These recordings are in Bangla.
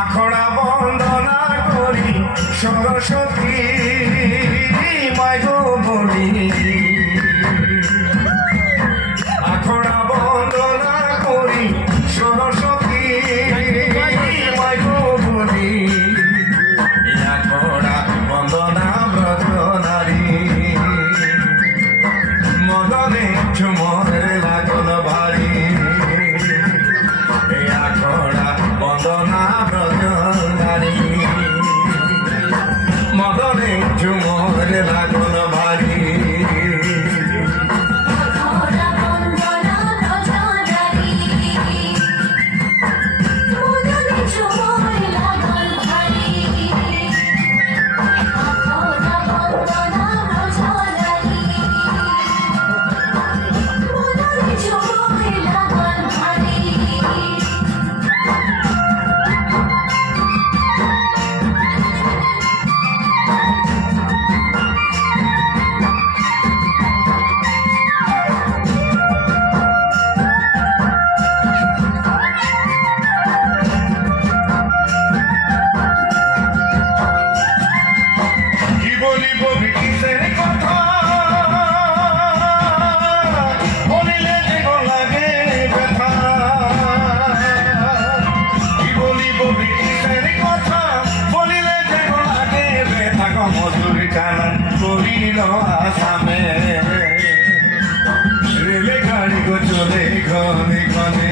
আখড়া বন্দনা করি সরস্বতী মাই গো বলি, আখড়া বন্দনা করি সরস্বতী মাই গো বলি, আখড়া বন্দনা ব্রত নারী মদনে ঝুমরে লাগল ভারী, আখড়া বন্দনা ব্রত নারী মদনে ঝুমরে লাগল ভারী। আসামে রেলে গাড়ি গো চলে ঘনে ঘনে,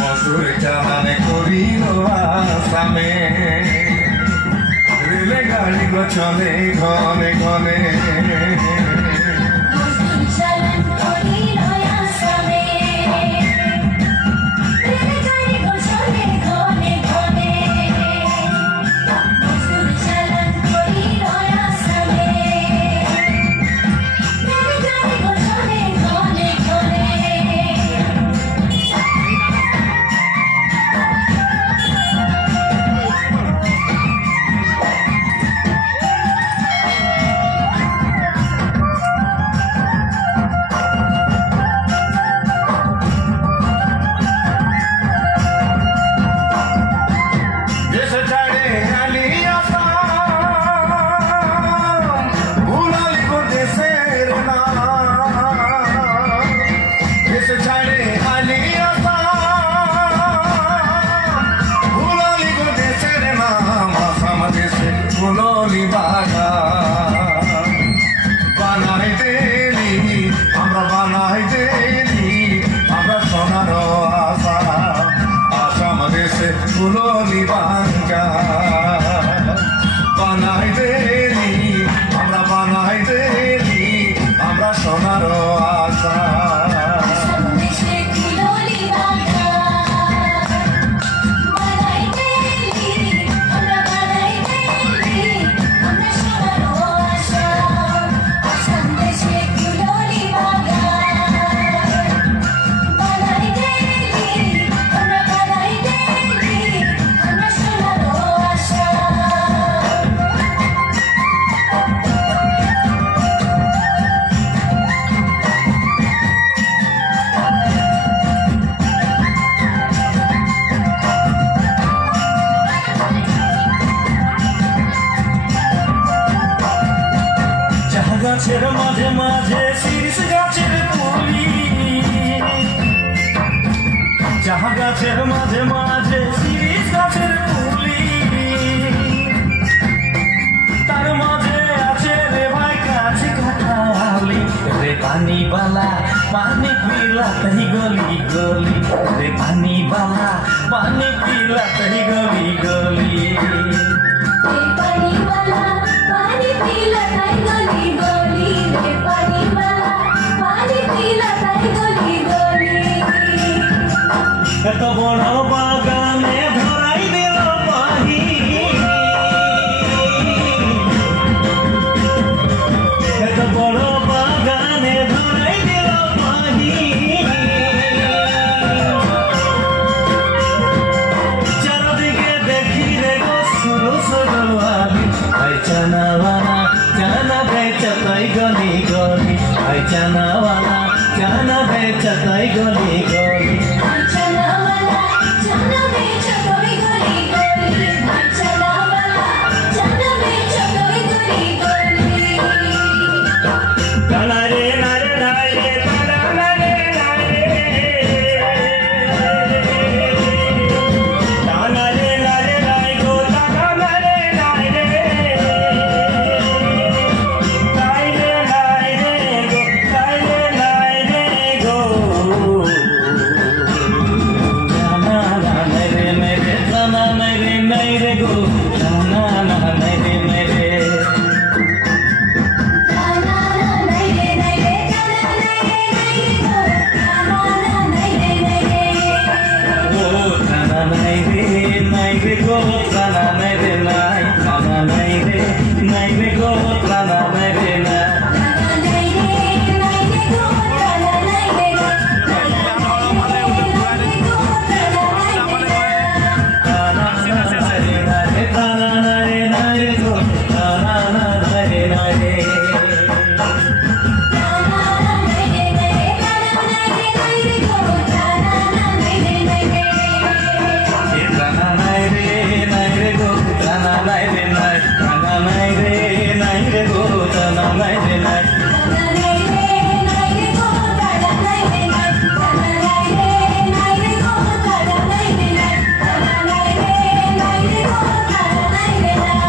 মধুর চালানে করিল আসামে রেলে গাড়ি গো চলে ঘনে ঘনে। বানাই দেলি আমরা, বানাই দেলি আমরা সোনার আসাম, আসাম দেশে ফুললি বাঙ্গা। বানাই দেলি আমরা, বানাই দেলি আমরা সোনার আসাম। গাছের মাঝে মাঝে শিরিষ গাছের পুলি, যাহা গাছের মাঝে মাঝে শিরিষ গাছের পুলি, তার মাঝে আছে রে ভাই কাছে কাটালি রে পানি বালা পানি পিলা তাই গলি গলি, রে পানি বালা পানি পিলা তাই গলি গলি, पानी वाला पानी पीला ताई गली गली, पानी वाला पानी पीला ताई गली गली। এত বড় বাগানে ভরাই দিল পানি, এত বড় বাগানে ভরাই দিল পানি, চারদিকে দেখি রে গো চানাওয়ালা চানা বেচা তাই গলি গলি চনাওয়ালা চনা বেচা তুই গলি গলি চনাওয়ালা চনা বেচা তুই গলি গলি টানা রে নারে নারে টানা নারে নারে টানা রে নারে নাই গো টানা নারে নারে নাইরে নাইরে গো নাইরে নাইরে গো টানা নারে মেরে টানা নারে নাইরে গো টানা নারে মেরে টানা নাই রে নাই রে টানা নাই রে নাই রে টানা নাই রে নাই রে ও টানা নাই রে নাই রে গো টানা নাই রে নাই টানা নাই রে নাই রে গো টানা নাই রে না টানা নাই রে নাই রে গো টানা নাই রে টানা নাই রে নাই রে গো টানা নাই রে টানা নাই রে টানা নাই রে নাই রে গো টানা নাই রে নাই রে টানা নাই রে নাই রে টানা নাই রে নাই রে গো টানা নাই রে নাই রে এ টানা নাই রে নাই রে গো টানা নাই রে নাই টানা নাই রে নাই রে গো টানা নাই রে নাই টানা নাই রে নাই রে গো টানা নাই রে নাই টানা নাই রে নাই রে গো টানা নাই রে নাই টানা নাই রে নাই রে গো টানা নাই রে নাই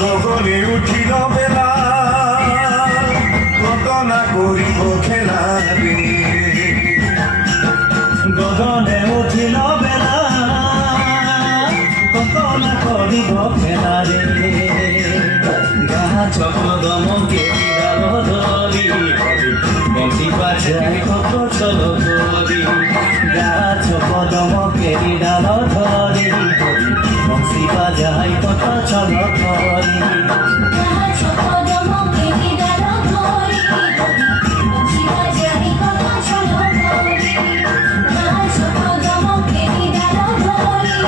গগনে উঠিল বেলা কত না করিব খেলা রে গগনে উঠিল বেলা কত না করিব খেলা রে গাছ কদমকে বিড়াল ধরি বংশী বাজাই কত চল করি গাছ কদমকে বিড়াল ধরি বংশী বাজাই কত চল করি গাছ কদমকে বিড়াল ধরি বংশী বাজাই কত চল করি গাছ কদমকে বিড়াল ধরি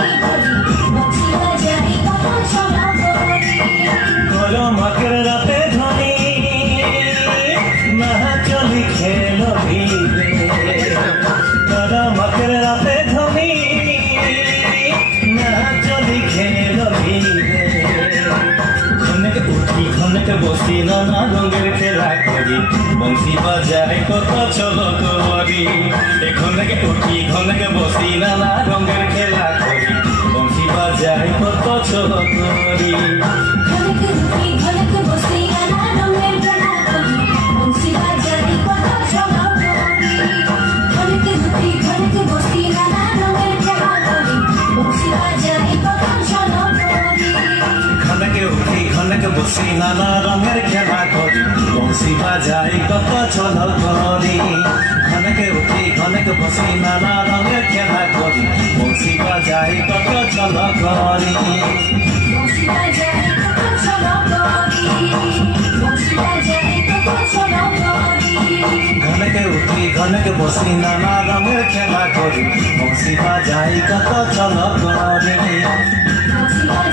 বংশী বাজাই কত চল করি কলমাকের রাতে ধনি না চলি খেল ভিড়ে কলমাকের রাতে ধনি না চলি খেল ভিড়ে খনেক উঠি খনেক বসি নানা রঙের খেলা করি বংশী বাজায় কত চল করি খনেক উঠি খনেক বসি নানা রঙের খেলা করি বংশী বাজায় কত চল করি ঘনক রুটি ঘনক বসি নানা রঙের খেলা করি বংশী বাজাই কত চল করি ঘনক রুটি ঘনক বসি নানা রঙের খেলা করি বংশী বাজাই কত চল করি খনকে উঠি খনকে বসি নানা রঙের খেলা করি বংশী বাজাই কত চল করি খনকে উঠি খনকে বসি নানা রঙের খেলা করি বংশী বাজাই কত চল করি বংশী বাজাই কত চল করি বংশী বাজাই কত চল করি ঘনকে উঠি ঘনকে বসি নানা রঙের খেলা করি বংশী বাজাই কত চল করি বংশী